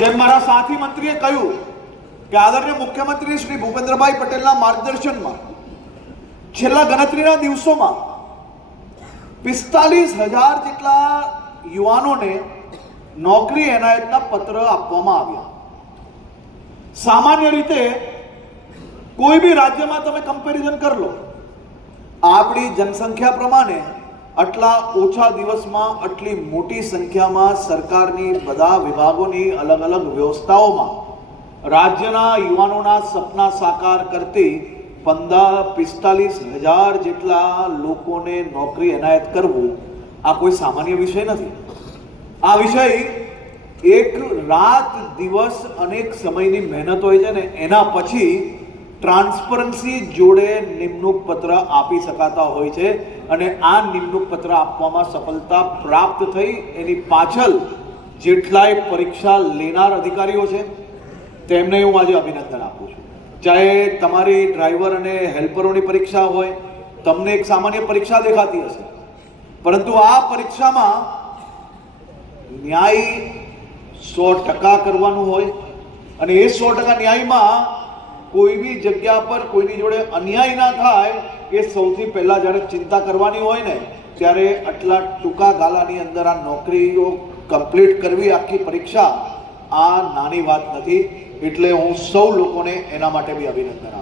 જેમ મારા સાથી મંત્રીએ કહ્યું કે આદરણીય મુખ્યમંત્રી શ્રી ભૂપેન્દ્રભાઈ પટેલના માર્ગદર્શનમાં છેલ્લા ગણતરીના દિવસોમાં 45,000 જેટલા યુવાનોને નોકરી એનાયતના પત્ર આપવામાં આવ્યા। સામાન્ય રીતે કોઈ બી રાજ્યમાં તમે કમ્પેરિઝન કરી લો, આપણી જનસંખ્યા પ્રમાણે આટલા ઓછા દિવસમાં આટલી મોટી સંખ્યામાં સરકારની બધા વિભાગોની અલગ અલગ વ્યવસ્થાઓમાં રાજ્યના યુવાનોના સપના સાકાર કરતી 45,000 જેટલા લોકોને નોકરી એનાયત કરવું આ કોઈ સામાન્ય વિષય નથી। આ વિષય એક રાત દિવસ અનેક સમયની મહેનત હોય છે ને એના પછી ટ્રાન્સપરન્સી જોડે નિમણૂક પત્ર આપી શકાતા હોય છે અને આ નિમણૂક પત્ર આપવામાં સફળતા પ્રાપ્ત થઈ એની પાછળ જેટલાય પરીક્ષા લેનાર અધિકારીઓ છે તેમને હું આજે અભિનંદન આપું છું। ચાહે તમારી ડ્રાઈવર અને હેલ્પરોની પરીક્ષા હોય, તમને એક સામાન્ય પરીક્ષા દેખાતી હશે, પરંતુ આ પરીક્ષામાં ન્યાય 100% કરવાનું હોય અને એ 100% ન્યાયમાં કોઈ બી જગ્યા પર કોઈની જોડે અન્યાય ના થાય એ સૌથી પહેલા જ્યારે ચિંતા કરવાની હોય ને ત્યારે આટલા ટૂંકા ગાળાની અંદર આ નોકરીઓ કમ્પ્લીટ કરવી, આખી પરીક્ષા આ નાની વાત નથી। એટલે હું સૌ લોકોને એના માટે બી અભિનંદન